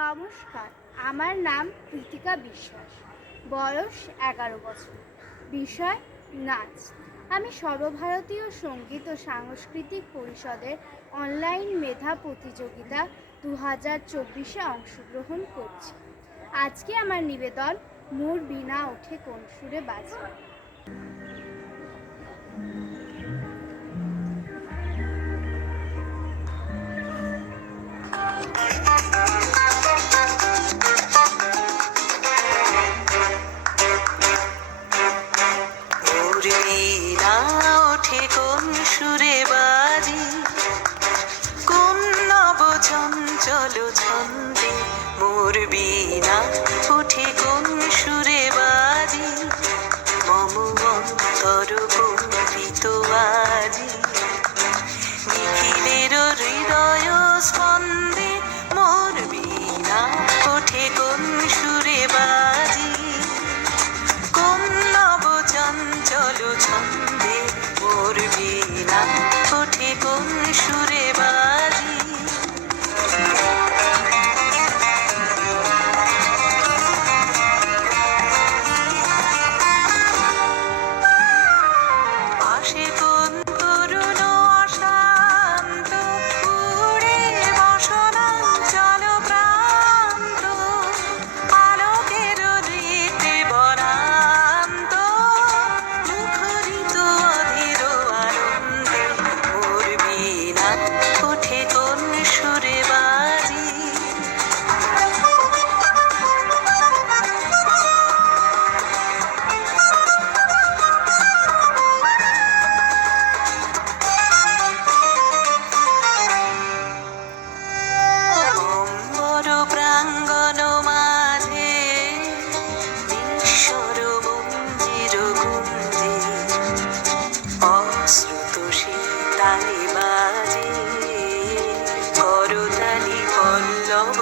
নমস্কার, আমার নাম প্রীতিকা বিশ্বাস। বয়স 11 বছর। বিষয় নাচ। আমি সর্বভারতীয় সঙ্গীত ও সাংস্কৃতিক পরিষদের অনলাইন মেধা প্রতিযোগিতা 2024-এ অংশগ্রহণ করছি। আজকে আমার নিবেদন মোর বীণা ওঠে কোন সুরে বাজে। বীণা ওঠে কোন সুরে বাজি, কোন নব চঞ্চল ছন্দে। মোর বীণা ওঠে কোন সুরে বাজি, মম অন্তর কম্পিত আজি। নিখিলের হৃদয় স্পন্দে মোর বীণা ওঠে কোন সুরে বাজি, কোন নব চঞ্চল ছন্দে। মোর বীণা ওঠে কোন সুরে বাজি। পাশে কোন তরুণ অশান্ত উড়ে বসনাঞ্চল প্রান্ত, আলোকের নৃত্যে বনান্ত, মুখরিত অধীর আনন্দে। মোর বীণা ওঠে কোন সুরে বাজি। অম্বর প্রাঙ্গণ মাঝে ঈশ্বর মন্দির গুঞ্জে, অশ্রুত সীতালি বাজে, করতালি পল্লব